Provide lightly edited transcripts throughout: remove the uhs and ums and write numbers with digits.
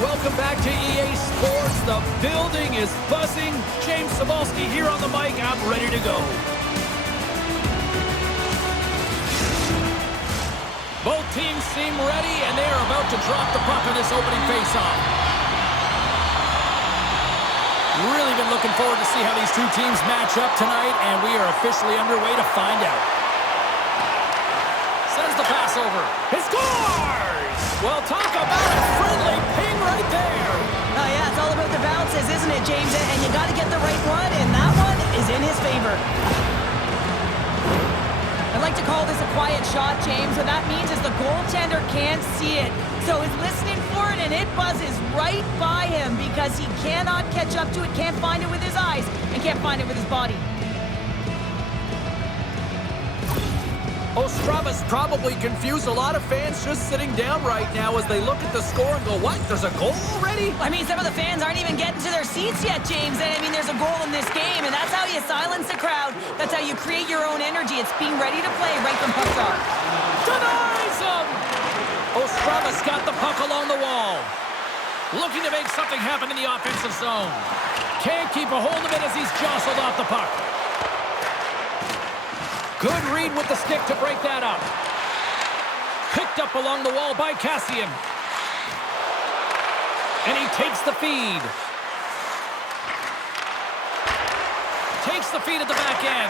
welcome back to EA Sports. The building is buzzing. James Cebulski here on the mic. I'm ready to go. Both teams seem ready, and they are about to drop the puck on this opening face-off. Really been looking forward to see how these two teams match up tonight, and we are officially underway to find out. Sends the pass over. He scores! Well, talk about a friendly ping right there. Oh, yeah, it's all about the bounces, isn't it, James? And you got to get the right one, and that one is in his favor. I like to call this a quiet shot, James. What that means is the goaltender can't see it. So he's listening for it, and it buzzes right by him because he cannot catch up to it, can't find it with his eyes, and can't find it with his body. Ostrava's probably confused a lot of fans just sitting down right now as they look at the score and go, what, there's a goal already? I mean, some of the fans aren't even getting to their seats yet, James. And I mean, there's a goal in this game, and that's how you silence the crowd. That's how you create your own energy. It's being ready to play right from puck drop. Denies him! Ostrava's got the puck along the wall. Looking to make something happen in the offensive zone. Can't keep a hold of it as he's jostled off the puck. Good read with the stick to break that up. Picked up along the wall by Kassian. And he takes the feed. Takes the feed at the back end.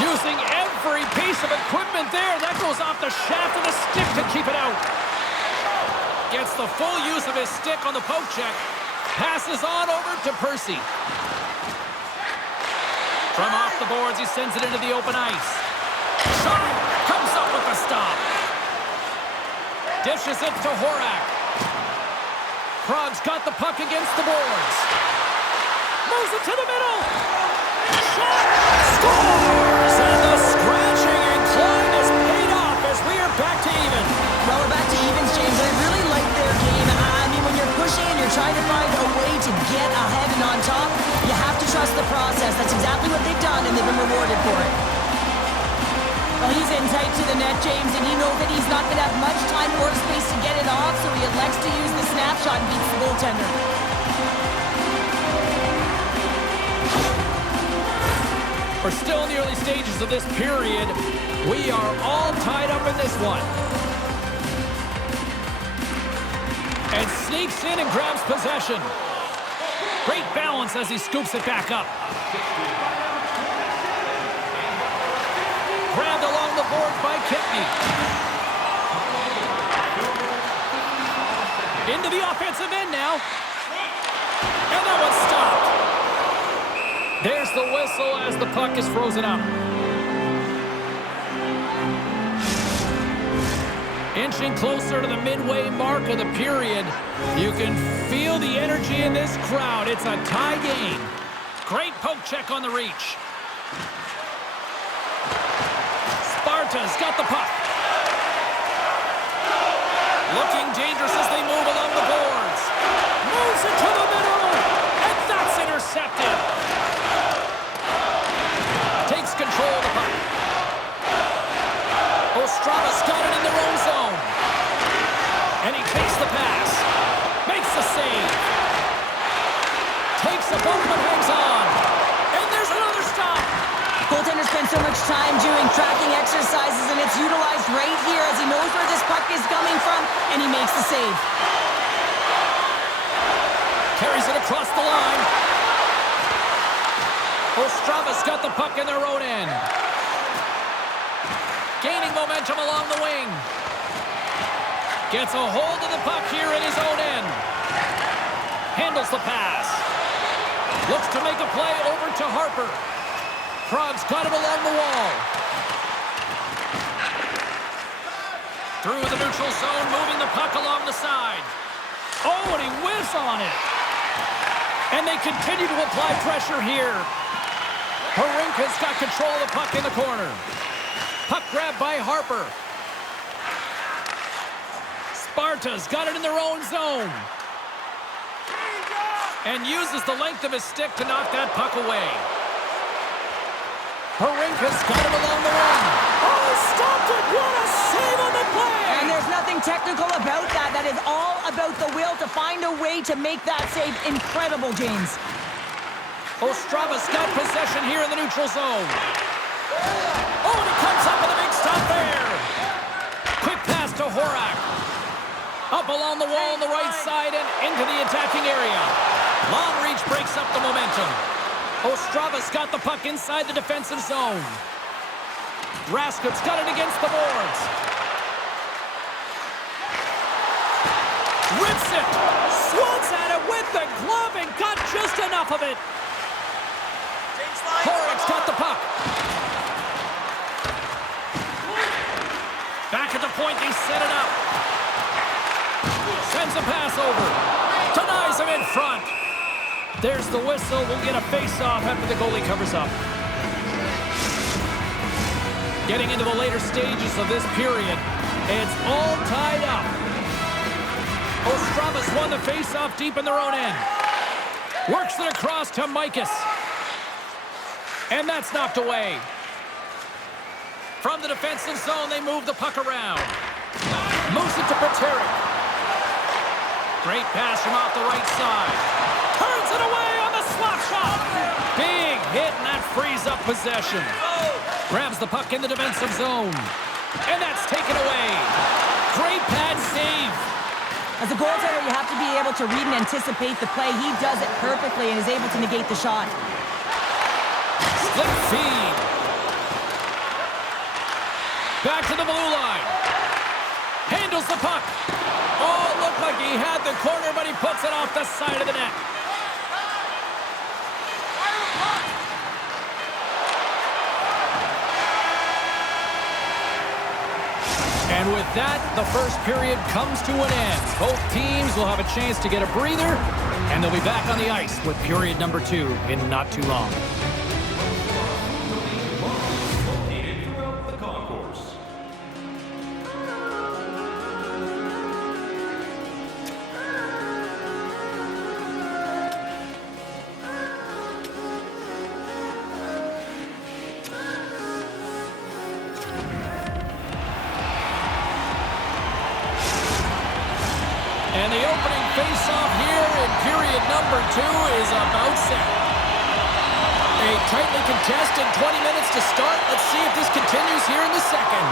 Using every piece of equipment there. That goes off the shaft of the stick to keep it out. Gets the full use of his stick on the poke check. Passes on over to Percy. From off the boards, he sends it into the open ice. Shot comes up with the stop. Dishes it to Horak. Prag's got the puck against the boards. Moves it to the middle. Shot! Scores! And the scratching and clawing has paid off as we are back to even. Well, we're back to evens, James. I really like their game. I mean, when you're pushing and you're trying to find a way to get ahead and on top, you have to trust the process. That's exactly what they've done, and they've been rewarded for it. Well, he's in tight to the net, James, and he knows that he's not going to have much time or space to get it off, so he elects to use the snapshot and beats the goaltender. We're still in the early stages of this period. We are all tied up in this one. And sneaks in and grabs possession. Great balance as he scoops it back up. Grabbed along the boards by Kipney. Into the offensive end now. And that one's stopped. There's the whistle as the puck is frozen up. Inching closer to the midway mark of the period. You can feel the energy in this crowd. It's a tie game. Great poke check on the reach. Sparta's got the puck. Looking dangerous as they move along the boards. Moves it to the middle. And that's intercepted. Takes control of the puck. Ostrava's got it in their own zone. And he takes the pass. Makes the save. Takes the bump and hangs on. And there's another stop. Goaltender spends so much time doing tracking exercises, and it's utilized right here as he knows where this puck is coming from, and he makes the save. Carries it across the line. Ostrava's got the puck in their own end. Gaining momentum along the wing. Gets a hold of the puck here in his own end. Handles the pass. Looks to make a play over to Harper. Prag's got it along the wall. Through the neutral zone, moving the puck along the side. Oh, and he whiffs on it. And they continue to apply pressure here. Horak has got control of the puck in the corner. Puck grab by Harper. Sparta's got it in their own zone. And uses the length of his stick to knock that puck away. Horak has got it along the wing. Oh, stopped it! What a save on the play! And there's nothing technical about that. That is all about the will to find a way to make that save. Incredible, James. Ostravas got possession here in the neutral zone. Oh, and he comes up with a big stop there. Quick pass to Horak. Up along the wall on the right side and into the attacking area. Long reach breaks up the momentum. Ostravas got the puck inside the defensive zone. Raskut's got it against the boards. Rips it. Swats at it with the glove and got just enough of it. Horak's got the puck. Back at the point, they set it up. Sends a pass over. Denies him in front. There's the whistle. We'll get a face-off after the goalie covers up. Getting into the later stages of this period, it's all tied up. Ostravas won the face-off deep in their own end. Works it across to Mikas. And that's knocked away. From the defensive zone, they move the puck around. Moves it to Paterick. Great pass from off the right side. Turns it away on the slap shot. Big hit, and that frees up possession. Grabs the puck in the defensive zone. And that's taken away. Great pad save. As a goaltender, you have to be able to read and anticipate the play. He does it perfectly and is able to negate the shot. Slip feed. Back to the blue line. Handles the puck. Oh, looked like he had the corner, but he puts it off the side of the net. And with that, the first period comes to an end. Both teams will have a chance to get a breather, and they'll be back on the ice with period number 2 in not too long. And the opening face-off here in period number 2 is about set. A tightly contested 20 minutes to start. Let's see if this continues here in the second.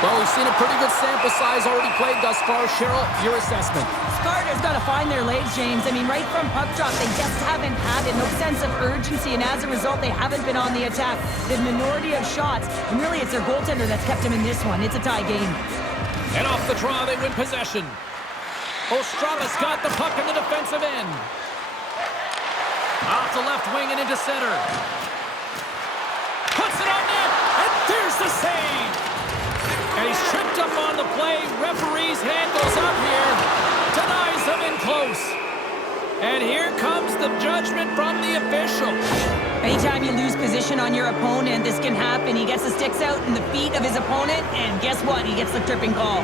Well, we've seen a pretty good sample size already played thus far. Cheryl, your assessment. Sparta's got to find their legs, James. I mean, right from puck drop, they just haven't had it. No sense of urgency, and as a result, they haven't been on the attack. The minority of shots, and really it's their goaltender that's kept them in this one. It's a tie game. And off the draw, they win possession. Ostravas got the puck in the defensive end. Off the left wing and into center. Puts it on net, and there's the save. And he's tripped up on the play. Referee's hand goes up here. Denies him in close. And here comes the judgment from the official. Anytime you lose position on your opponent, this can happen. He gets the sticks out in the feet of his opponent, and guess what? He gets the tripping call.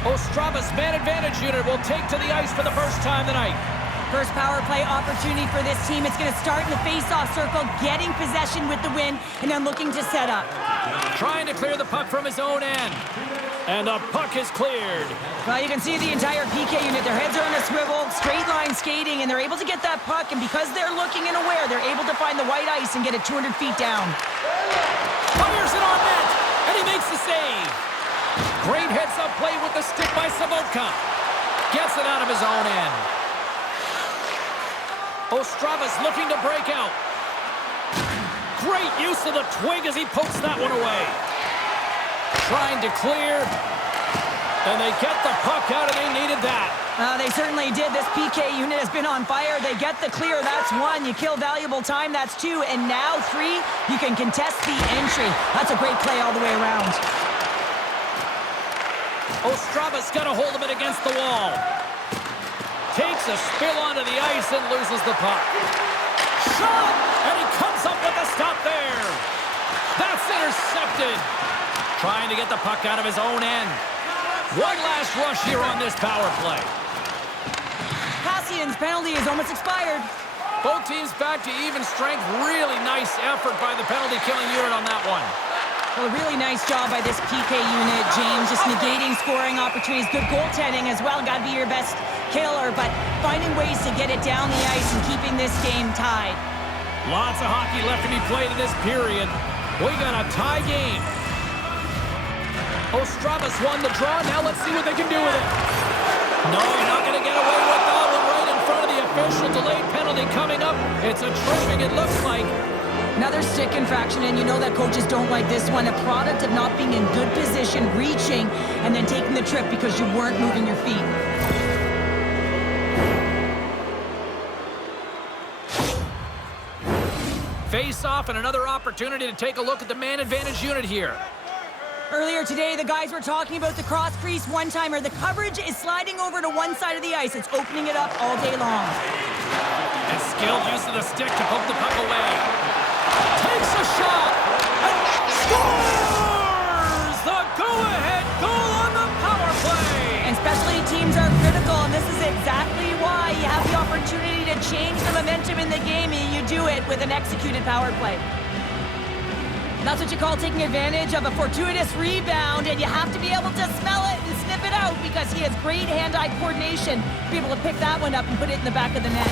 Ostravas man advantage unit will take to the ice for the first time tonight. First power play opportunity for this team. It's going to start in the face-off circle, getting possession with the win, and then looking to set up. Trying to clear the puck from his own end. And the puck is cleared. Well, you can see the entire PK unit. Their heads are on a swivel, straight line skating, and they're able to get that puck, and because they're looking and aware, they're able to find the white ice and get it 200 feet down. Fires it on net, and he makes the save. Great heads-up play with the stick by Sabotka. Gets it out of his own end. Ostravas looking to break out. Great use of the twig as he pokes that one away. Trying to clear. And they get the puck out, and they needed that. They certainly did. This PK unit has been on fire. They get the clear. That's 1. You kill valuable time. That's 2. And now 3, you can contest the entry. That's a great play all the way around. Ostravas got a hold of it against the wall. Takes a spill onto the ice and loses the puck. Shot! And he comes up with a stop there. That's intercepted. Trying to get the puck out of his own end. One last rush here on this power play. Kassian's penalty is almost expired. Both teams back to even strength. Really nice effort by the penalty-killing unit on that one. Well, a really nice job by this PK unit, James. Just negating scoring opportunities. Good goaltending as well. Got to be your best killer, but finding ways to get it down the ice and keeping this game tied. Lots of hockey left to be played in this period. We got a tie game. Ostravas won the draw. Now let's see what they can do with it. No, you're not going to get away with that one right in front of the official. Delayed penalty coming up. It's a tripping, it looks like. Another stick infraction, and you know that coaches don't like this one. A product of not being in good position, reaching, and then taking the trip because you weren't moving your feet. Face off and another opportunity to take a look at the man advantage unit here. Earlier today, the guys were talking about the cross crease one-timer. The coverage is sliding over to one side of the ice. It's opening it up all day long. And skilled use of the stick to poke the puck away. Takes a shot and scores! The go-ahead goal on the power play! And specialty teams are critical, and this is exactly why you have the opportunity to change the momentum in the game, and you do it with an executed power play. That's what you call taking advantage of a fortuitous rebound, and you have to be able to smell it and sniff it out because he has great hand-eye coordination to be able to pick that one up and put it in the back of the net.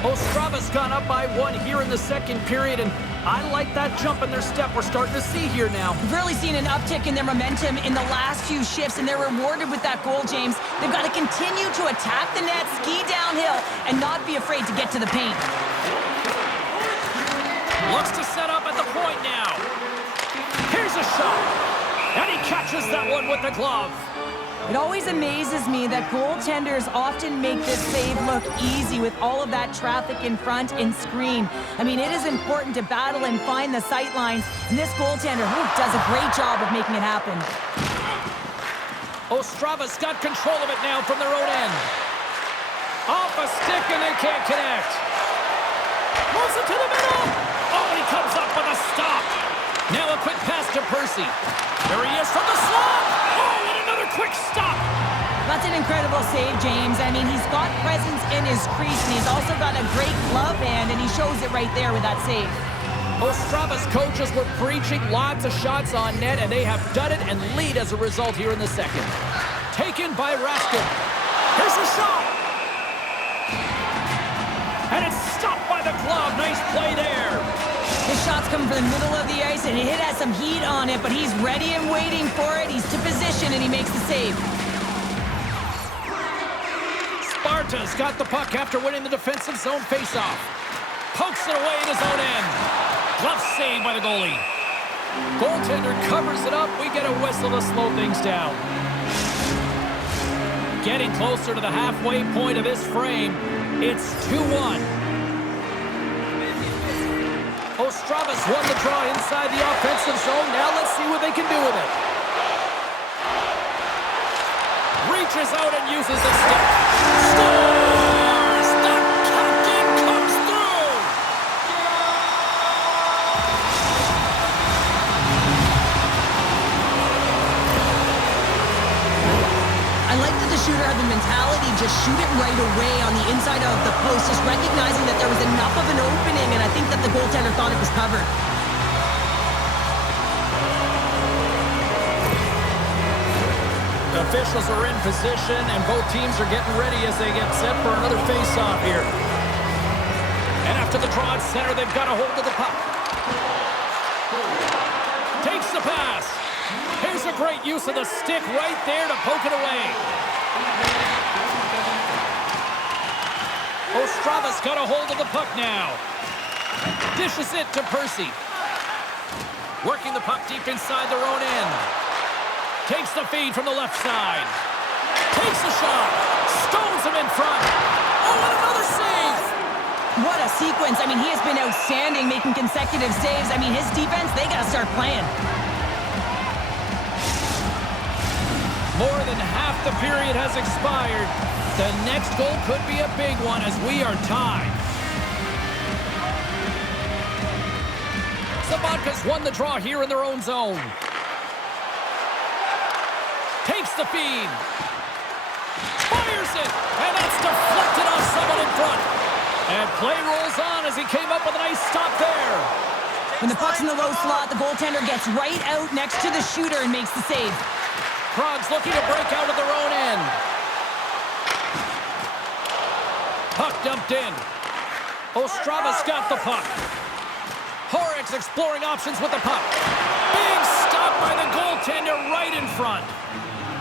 Ostrava's gone up by one here in the second period, and I like that jump in their step we're starting to see here now. We've really seen an uptick in their momentum in the last few shifts, and they're rewarded with that goal, James. They've got to continue to attack the net, ski downhill, and not be afraid to get to the paint. Looks to set up at the point now. Here's a shot, and he catches that one with the glove. It always amazes me that goaltenders often make this save look easy with all of that traffic in front and screen. I mean, it is important to battle and find the sight lines, and this goaltender does a great job of making it happen. Ostrava's got control of it now from their own end. Off a stick, and they can't connect. Moves it to the middle. Oh, and he comes up with a stop. Now a quick pass to Percy. There he is from the slot. Oh, and another quick stop. That's an incredible save, James. I mean, he's got presence in his crease, and he's also got a great glove hand, and he shows it right there with that save. Ostrava's coaches were preaching lots of shots on net, and they have done it and lead as a result here in the second. Taken by Raskin. Here's a shot. And it's stopped by the glove. Nice play there. His shot's coming from the middle of the ice, and it has some heat on it, but he's ready and waiting for it. He's to position, and he makes the save. Sparta's got the puck after winning the defensive zone faceoff. Pokes it away in his own end. Glove save by the goalie. Goaltender covers it up. We get a whistle to slow things down. Getting closer to the halfway point of this frame. It's 2-1. Ostravas won the draw inside the offensive zone. Now let's see what they can do with it. Reaches out and uses the stick. Scores! The captain comes through! I like that the shooter had the mentality, just shoot it right away on the inside of the post, just recognizing that there was enough of an opening, and I think that the goaltender thought it was covered. The officials are in position, and both teams are getting ready as they get set for another face-off here. And after the draw at center, they've got a hold of the puck. Takes the pass. Here's a great use of the stick right there to poke it away. Ostrava's got a hold of the puck now. Dishes it to Percy. Working the puck deep inside their own end. Takes the feed from the left side. Takes the shot. Stones him in front. Oh, and another save. What a sequence. I mean, he has been outstanding making consecutive saves. I mean, his defense, they got to start playing. More than half the period has expired. The next goal could be a big one as we are tied. Sabatka's won the draw here in their own zone. Takes the feed. Fires it. And that's deflected off someone in front. And Play rolls on as he came up with a nice stop there. When the puck's in the low slot, the goaltender gets right out next to the shooter and makes the save. Prag's looking to break out of their own end. Puck dumped in. Ostrava's got the puck. Horak's exploring options with the puck. Big stop by the goaltender right in front.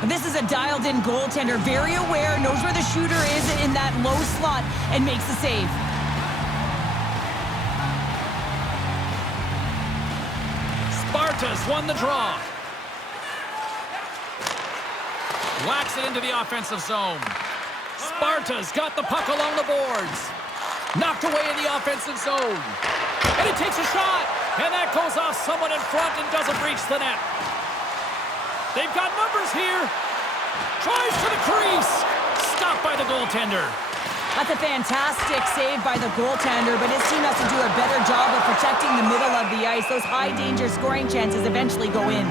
This is a dialed-in goaltender, very aware, knows where the shooter is in that low slot, and makes the save. Sparta's won the draw. Whacks it into the offensive zone. Sparta's got the puck along the boards. Knocked away in the offensive zone. And he takes a shot. And that goes off someone in front and doesn't reach the net. They've got numbers here. Tries to the crease. Stopped by the goaltender. That's a fantastic save by the goaltender, but his team has to do a better job of protecting the middle of the ice. Those high-danger scoring chances eventually go in.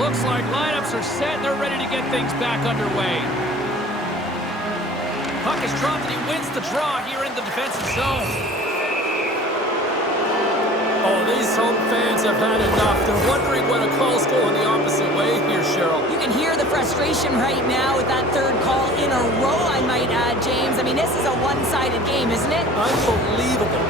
Looks like lineups are set. They're ready to get things back underway. Puck is dropped and he wins the draw here in the defensive zone. Oh, these home fans have had enough. They're wondering when a call's going the opposite way here, Cheryl. You can hear the frustration right now with that third call in a row, I might add, James. I mean, this is a one-sided game, isn't it? Unbelievable.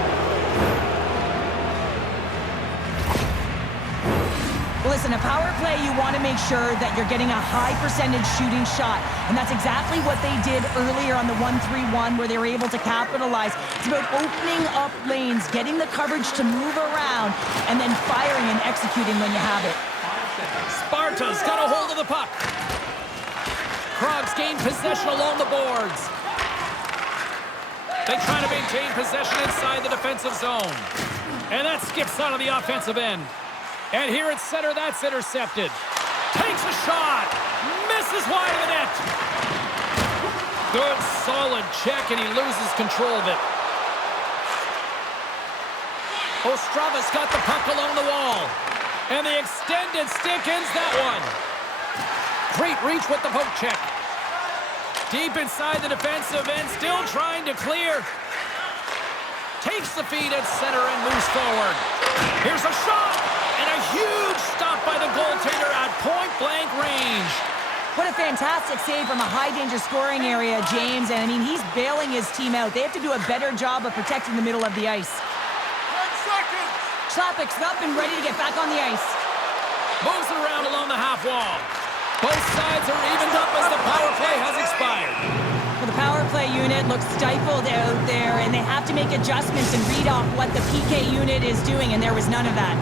Well, listen, a power play, you want to make sure that you're getting a high percentage shooting shot. And that's exactly what they did earlier on the 1-3-1 where they were able to capitalize. It's about opening up lanes, getting the coverage to move around, and then firing and executing when you have it. Sparta's got a hold of the puck. Prag's gained possession along the boards. They try to maintain possession inside the defensive zone. And that skips out of the offensive end. And here at center, that's intercepted. Takes a shot. Misses wide of the net. Good, solid check, and he loses control of it. Ostrava's got the puck along the wall. And the extended stick ends that one. Great reach with the poke check. Deep inside the defensive end, still trying to clear. Takes the feed at center and moves forward. Here's a shot. And a huge stop by the goaltender at point-blank range. What a fantastic save from a high-danger scoring area, James. And, I mean, he's bailing his team out. They have to do a better job of protecting the middle of the ice. 10 seconds! Chlapik's up and ready to get back on the ice. Moves it around along the half wall. Both sides are evened up as the power play has expired. Well, the power play unit looks stifled out there, and they have to make adjustments and read off what the PK unit is doing, and there was none of that.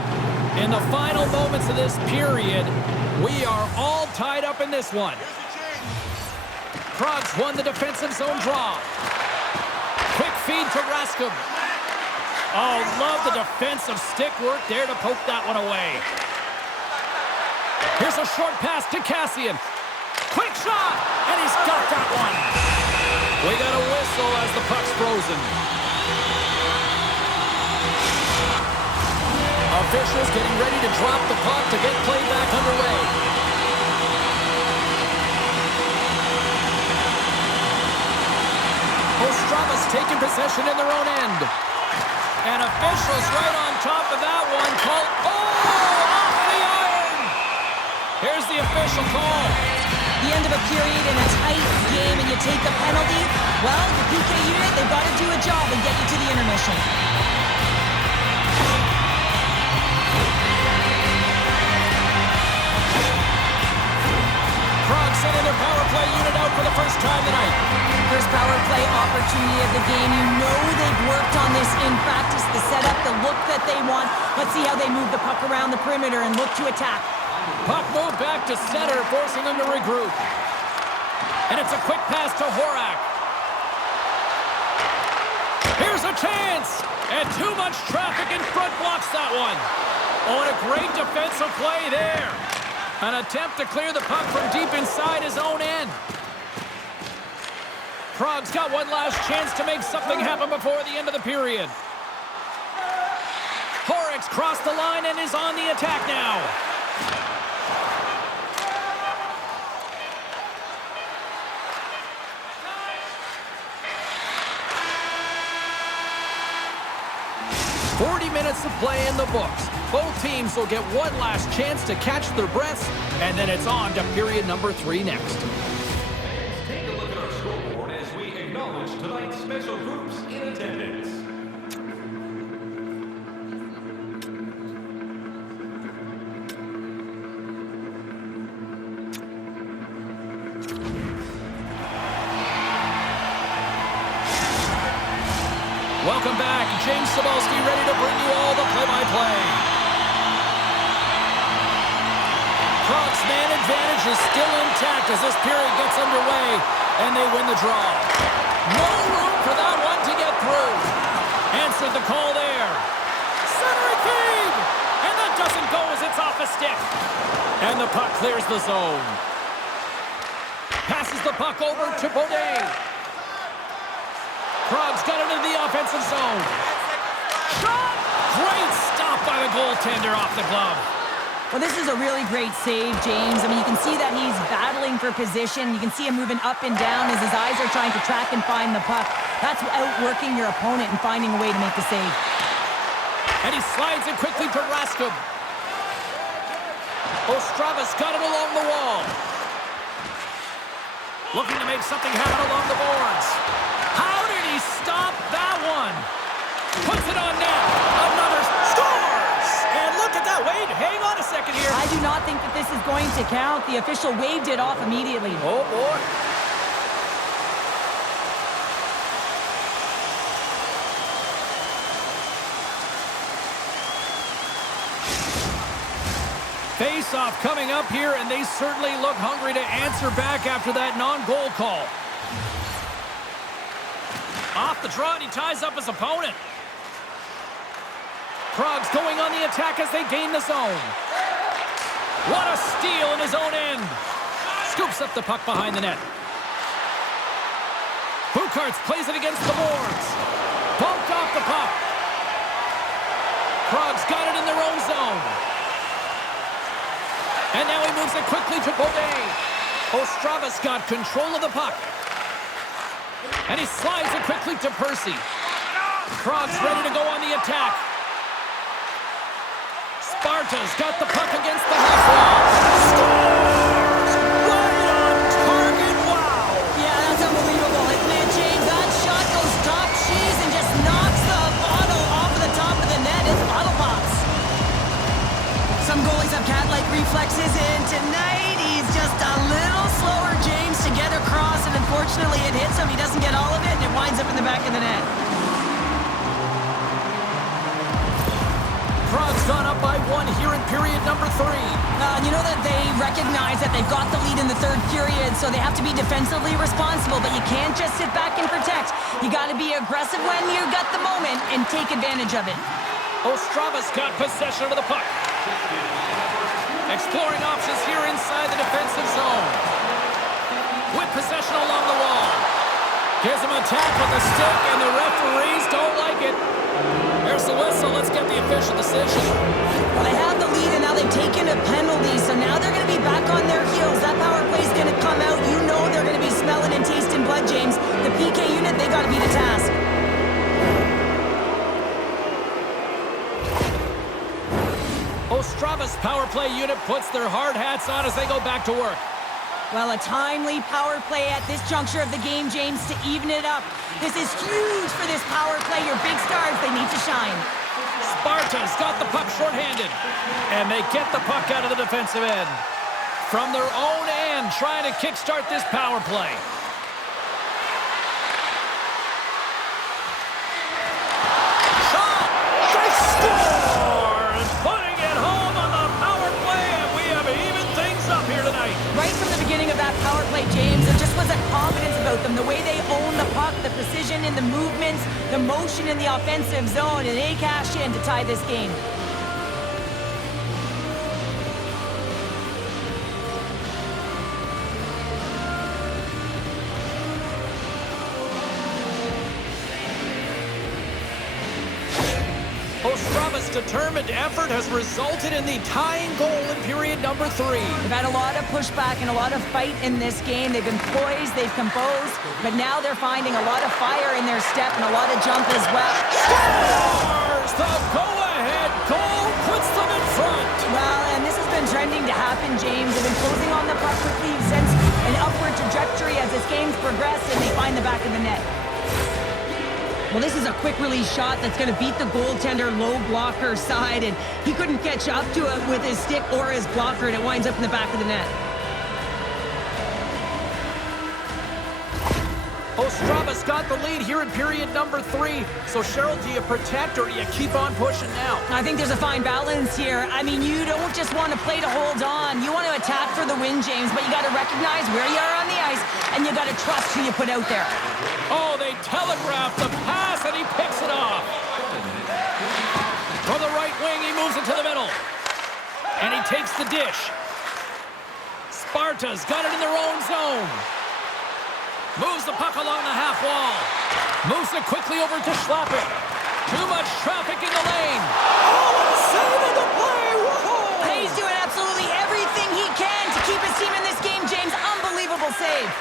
In the final moments of this period, we are all tied up in this one. Prag's won the defensive zone draw. Quick feed to Raskum. Oh, love the defensive stick work there to poke that one away. Here's a short pass to Kassian. Quick shot, and he's got that one. We got a whistle as the puck's frozen. Officials getting ready to drop the puck to get play back underway. Ostrava's taking possession in their own end. And officials right on top of that one call. Oh, off the iron! Here's the official call. The end of a period in a tight game and you take the penalty. Well, the PK unit, they've got to do a job and get you to the intermission. Sending their power play unit out for the first time tonight. First power play opportunity of the game. You know they've worked on this in practice, the setup, the look that they want. Let's see how they move the puck around the perimeter and look to attack. Puck moved back to center, forcing them to regroup. And it's a quick pass to Horak. Here's a chance. And too much traffic in front blocks that one. Oh, and a great defensive play there. An attempt to clear the puck from deep inside his own end. Prag's got one last chance to make something happen before the end of the period. Horak's crossed the line and is on the attack now. of play in the books. Both teams will get one last chance to catch their breaths, and then it's on to period number 3 next. Take a look at our scoreboard as we acknowledge tonight's special groups in attendance. Welcome back. James Cebulski ready to bring you all the play-by-play. Prag's man advantage is still intact as this period gets underway, and they win the draw. No room for that one to get through. Answered the call there. Centering feed! And that doesn't go as it's off a stick. And the puck clears the zone. Passes the puck over to Böhmen. Prag's got it into the offensive zone. Shot! Great stop by the goaltender off the glove. Well, this is a really great save, James. I mean, you can see that he's battling for position. You can see him moving up and down as his eyes are trying to track and find the puck. That's outworking your opponent and finding a way to make the save. And he slides it quickly to Raskum. Ostravas got it along the wall. Looking to make something happen along the boards. How did he stop that one? Puts it on net. Another scores! And look at that. Wait, hang on a second here. I do not think that this is going to count. The official waved it off immediately. Oh, boy. Face-off coming up here, and they certainly look hungry to answer back after that non-goal call. Off the draw, and he ties up his opponent. Prag's going on the attack as they gain the zone. What a steal in his own end. Scoops up the puck behind the net. Bukarts plays it against the boards. Bumped off the puck. Prag's got it in their own zone. And now he moves it quickly to Böhmen. Ostravas got control of the puck. And he slides it quickly to Percy. Prag's ready to go on the attack. Sparta's got the puck against the half wall. Scores! Right on target, wow! Yeah, that's unbelievable, isn't it, James? That shot goes top cheese and just knocks the bottle off of the top of the net. It's bottle pops. Some goalies have cat-like reflexes, and tonight he's just a little slower, James, to get across, and unfortunately it hits him. He doesn't get all of it, and it winds up in the back of the net. Prag's gone up by 1 here in period number 3. You know that they recognize that they've got the lead in the third period, so they have to be defensively responsible, but you can't just sit back and protect. You got to be aggressive when you got the moment and take advantage of it. Ostravas got possession of the puck. Exploring options here inside the defensive zone. With possession along the wall. Gives him a tap with the stick, and the referees don't like it. There's the whistle. Let's get the official decision. Well, they have the lead, and now they've taken a penalty, so now they're going to be back on their heels. That power play's going to come out. You know they're going to be smelling and tasting blood, James. The PK unit, they got to be the task. Ostravas power play unit puts their hard hats on as they go back to work. Well, a timely power play at this juncture of the game, James, to even it up. This is huge for this power play. Your big stars, they need to shine. Sparta's got the puck shorthanded. And they get the puck out of the defensive end. From their own end, trying to kickstart this power play. Shot! They score! Putting it home on the power play, and we have even things up here tonight. Right from the beginning of that power play, James, there just was a confidence about them. The way they own the puck, the precision in the movements, the motion in the offensive zone, and they cash in to tie this game. Ostravas' determined effort has resulted in the tying goal in period number 3. They've had a lot of pushback and a lot of fight in this game. They've been poised, they've composed, but now they're finding a lot of fire in their step and a lot of jump as well. Scores the go-ahead waiting to happen, James. They've been closing on the puck quickly, sense an upward trajectory as this game's progressed, and they find the back of the net. Well, this is a quick release shot that's going to beat the goaltender low blocker side, and he couldn't catch up to it with his stick or his blocker, and it winds up in the back of the net. Ostrava's got the lead here in period number 3. So, Cheryl, do you protect or do you keep on pushing now? I think there's a fine balance here. I mean, you don't just want to play to hold on. You want to attack for the win, James, but you got to recognize where you are on the ice, and you got to trust who you put out there. Oh, they telegraph the pass, and he picks it off. From the right wing, he moves it to the middle. And he takes the dish. Sparta's got it in their own zone. Moves the puck along the half wall. Moves it quickly over to Chlapik. Too much traffic in the lane. Oh, what a save in the play! Whoa! He's doing absolutely everything he can to keep his team in this game, James. Unbelievable save.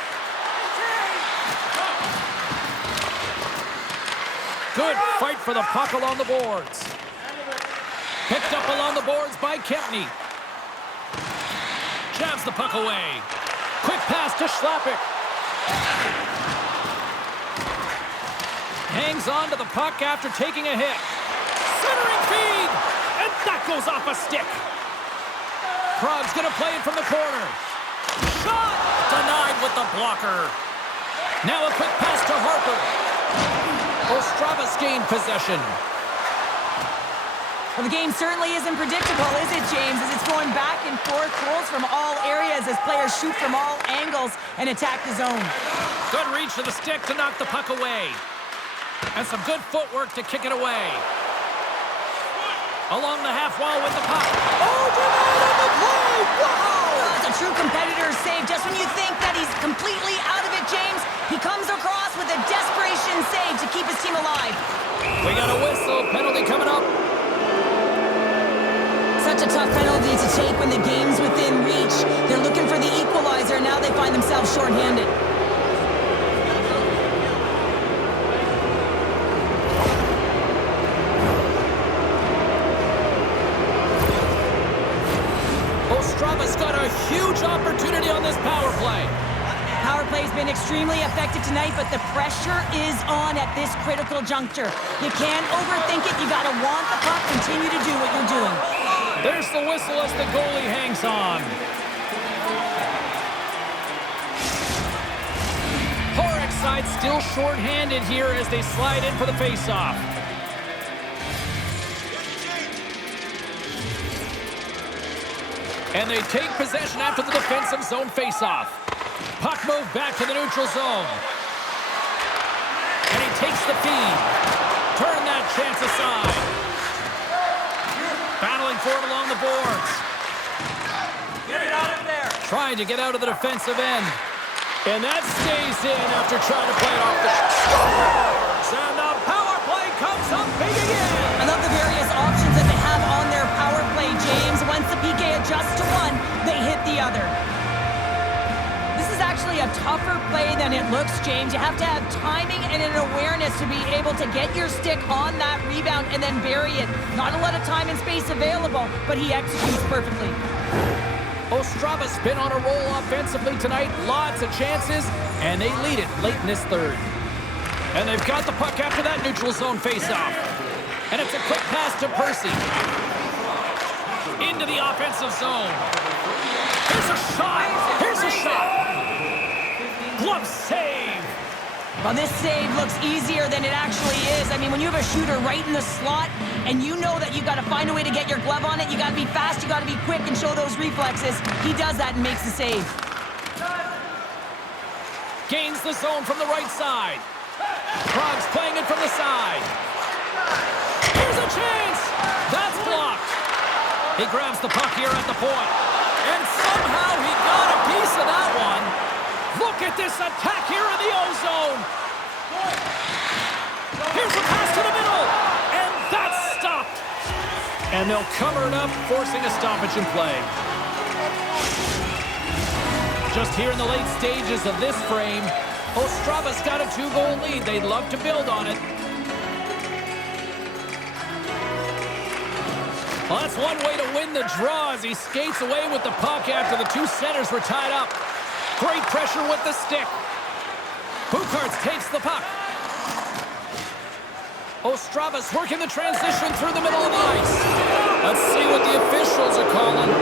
Good fight for the puck along the boards. Picked up along the boards by Kempney. Jabs the puck away. Quick pass to Chlapik. Hangs on to the puck after taking a hit. Centering feed! And that goes off a stick. Prag's going to play it from the corner. Shot! Denied with the blocker. Now a quick pass to Harper. Ostrava's gained possession. Well, the game certainly isn't predictable, is it, James? As it's going back and forth, goals from all areas as players shoot from all angles and attack the zone. Good reach of the stick to knock the puck away. And some good footwork to kick it away. Along the half wall with the puck. Oh, denied on the play! Wow! It's a true competitor's save. Just when you think that he's completely out of it, James, he comes across with a desperation save to keep his team alive. We got a whistle. Penalty coming up. Such a tough penalty to take when the game's within reach. They're looking for the equalizer, now they find themselves shorthanded. Ostrava's got a huge opportunity on this power play. Power play's been extremely effective tonight, but the pressure is on at this critical juncture. You can't overthink it. You got to want the puck, continue to do what you're doing. There's the whistle as the goalie hangs on. Horak side still short-handed here as they slide in for the face-off. And they take possession after the defensive zone face-off. Puck moved back to the neutral zone. And he takes the feed. Turn that chance aside. Battling for it along the boards. Get it out of there. Trying to get out of the defensive end. And that stays in after trying to play it off the scores. And the power play comes up big again. I love the various options that they have on their power play, James. Once the PK adjusts to one, they hit the other. This is actually a tougher play than it looks, James. You have to have timing and an awareness to be able to get your stick on that rebound and then bury it. Not a lot of time and space available, but he executes perfectly. Ostrava's been on a roll offensively tonight. Lots of chances, and they lead it late in this third. And they've got the puck after that neutral zone faceoff. And it's a quick pass to Percy. Into the offensive zone. Here's a shot. Here's a shot. Glove save. Well, this save looks easier than it actually is. I mean, when you have a shooter right in the slot and you know that you've got to find a way to get your glove on it, you got to be fast, you got to be quick and show those reflexes. He does that and makes the save. Gains the zone from the right side. Prag's playing it from the side. Here's a chance. That's blocked. He grabs the puck here at the point. And somehow he got a piece of that one. Look at this attack here in the O-zone. Here's the pass to the middle. And that's stopped. And they'll cover it up, forcing a stoppage in play. Just here in the late stages of this frame, Ostrava's got a 2-goal lead. They'd love to build on it. Well, that's one way to win the draw as he skates away with the puck after the two centers were tied up. Great pressure with the stick. Bukarts takes the puck. Ostravas working the transition through the middle of the ice. Let's see what the officials are calling.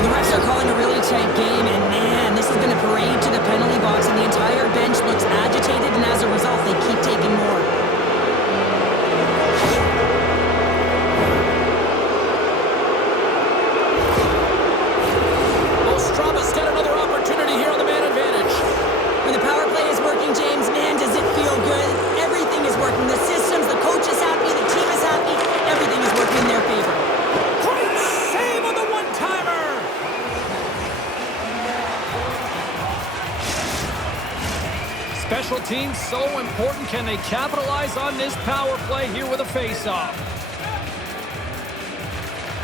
The refs are calling a really tight game, and man, this has been a parade to the penalty box, and the entire bench looks agitated, and as a result, they keep taking more. Ostravas got another opportunity here on the man advantage. When the power play is working, James, man, does it feel good. Everything is working. The systems, the coach is happy, the team is happy. Everything is working in their favor. Great save on the one-timer. Special teams so important. Can they capitalize on this power play here with a face-off?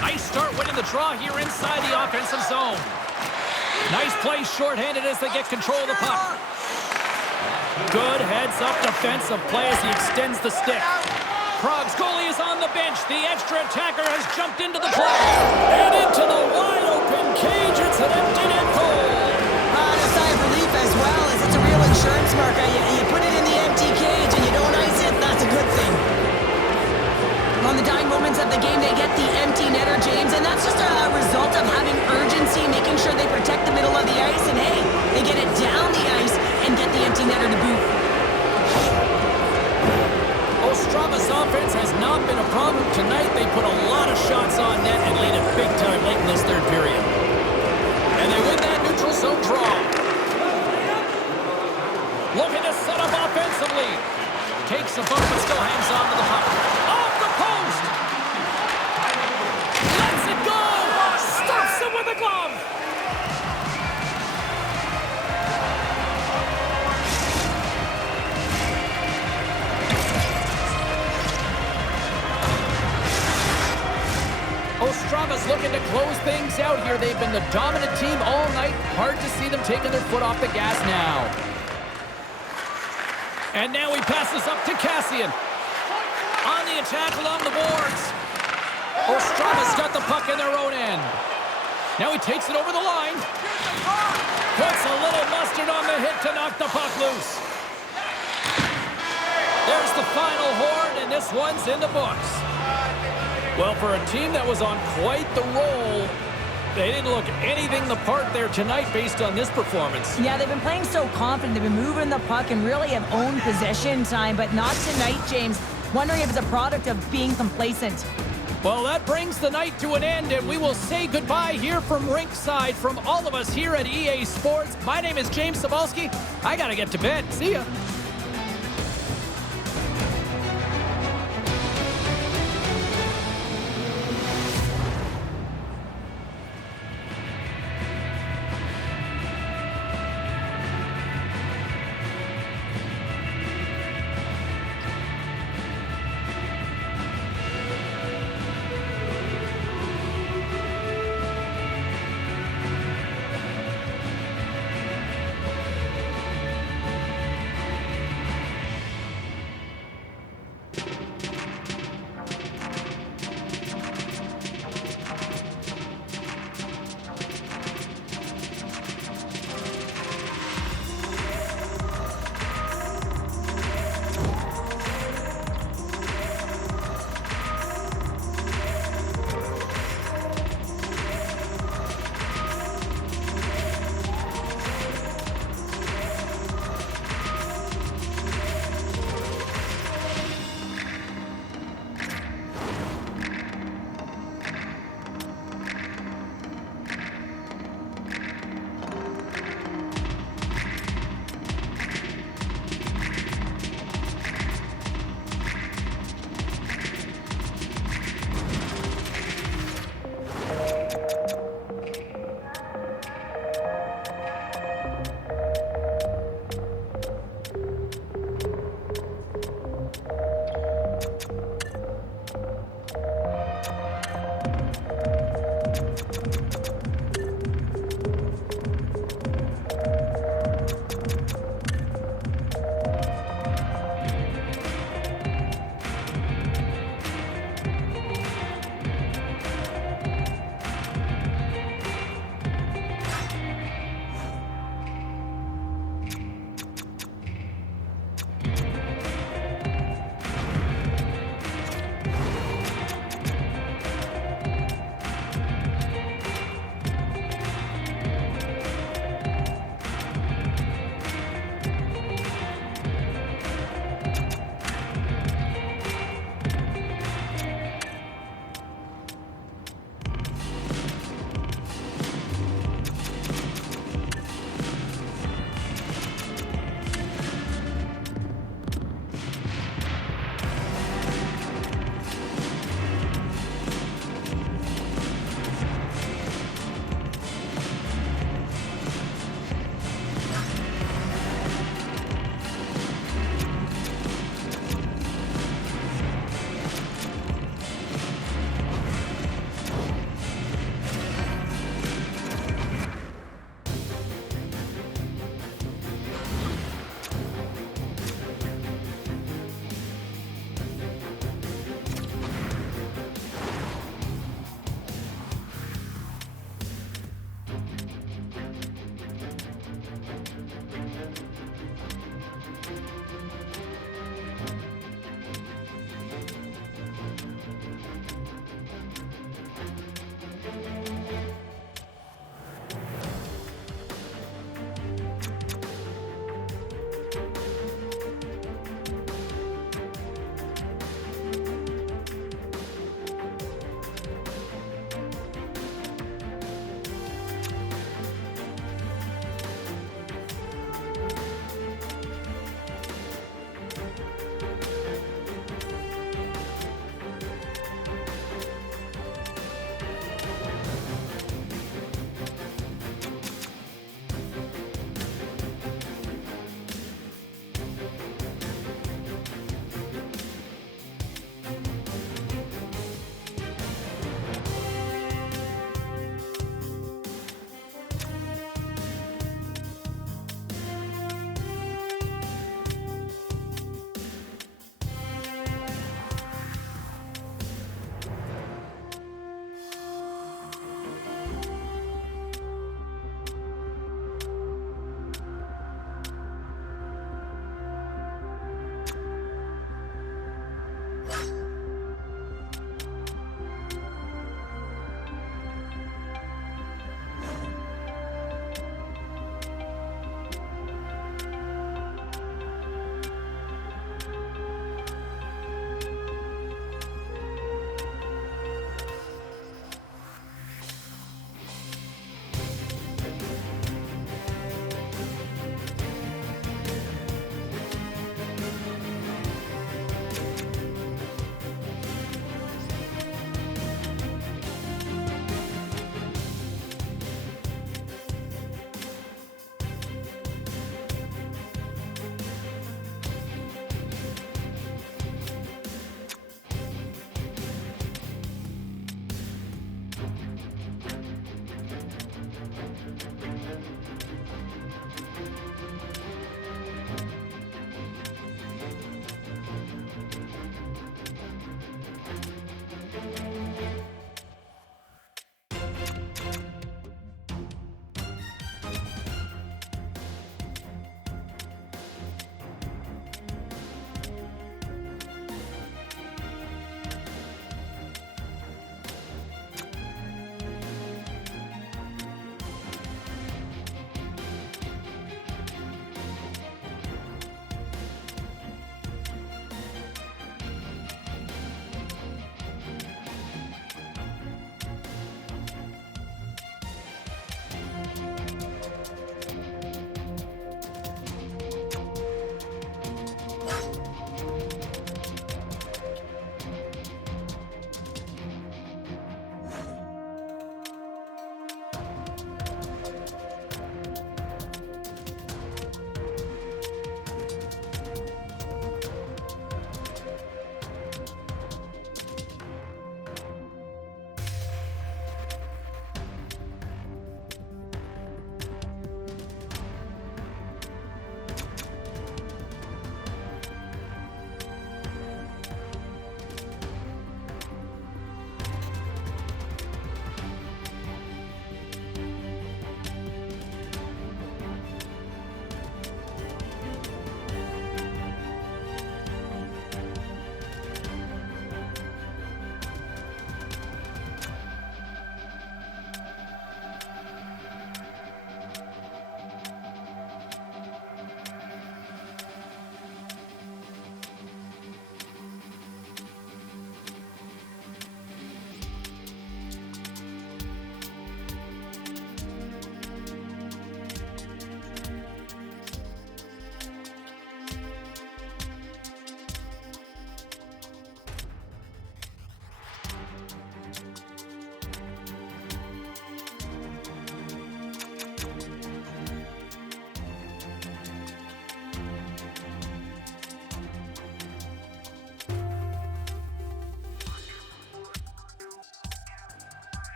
Nice start winning the draw here inside the offensive zone. Nice play shorthanded as they get control of the puck. Good heads-up defensive play as he extends the stick. Prag's goalie is on the bench. The extra attacker has jumped into the play. And into the wide-open cage. It's an empty net goal. A sigh of relief as well, as it's a real insurance marker. You put it in the empty cage and you don't ice it, that's a good thing. On the dying moments of the game, they get the empty netter, James, and that's just a result of having urgency, making sure they protect the middle of the ice, and hey, they get it down the ice and get the empty netter to boot. Ostrava's offense has not been a problem tonight. They put a lot of shots on net and laid it big time late in this third period. And they win that neutral zone draw. Looking to set up offensively. Takes a bump but still hangs on to the puck. Off the post! Lets it go! Stuffs it with a glove! Ostrava's looking to close things out here. They've been the dominant team all night. Hard to see them taking their foot off the gas now. And now he passes up to Kassian. On the attack along the boards. Ostrava's got the puck in their own end. Now he takes it over the line. Puts a little mustard on the hit to knock the puck loose. There's the final horn, and this one's in the books. Well, for a team that was on quite the roll, they didn't look anything the part there tonight based on this performance. Yeah, they've been playing so confident. They've been moving the puck and really have owned possession time, but not tonight, James. Wondering if it's a product of being complacent. Well, that brings the night to an end, and we will say goodbye here from Rinkside. From all of us here at EA Sports, my name is James Cebulski. I got to get to bed. See ya.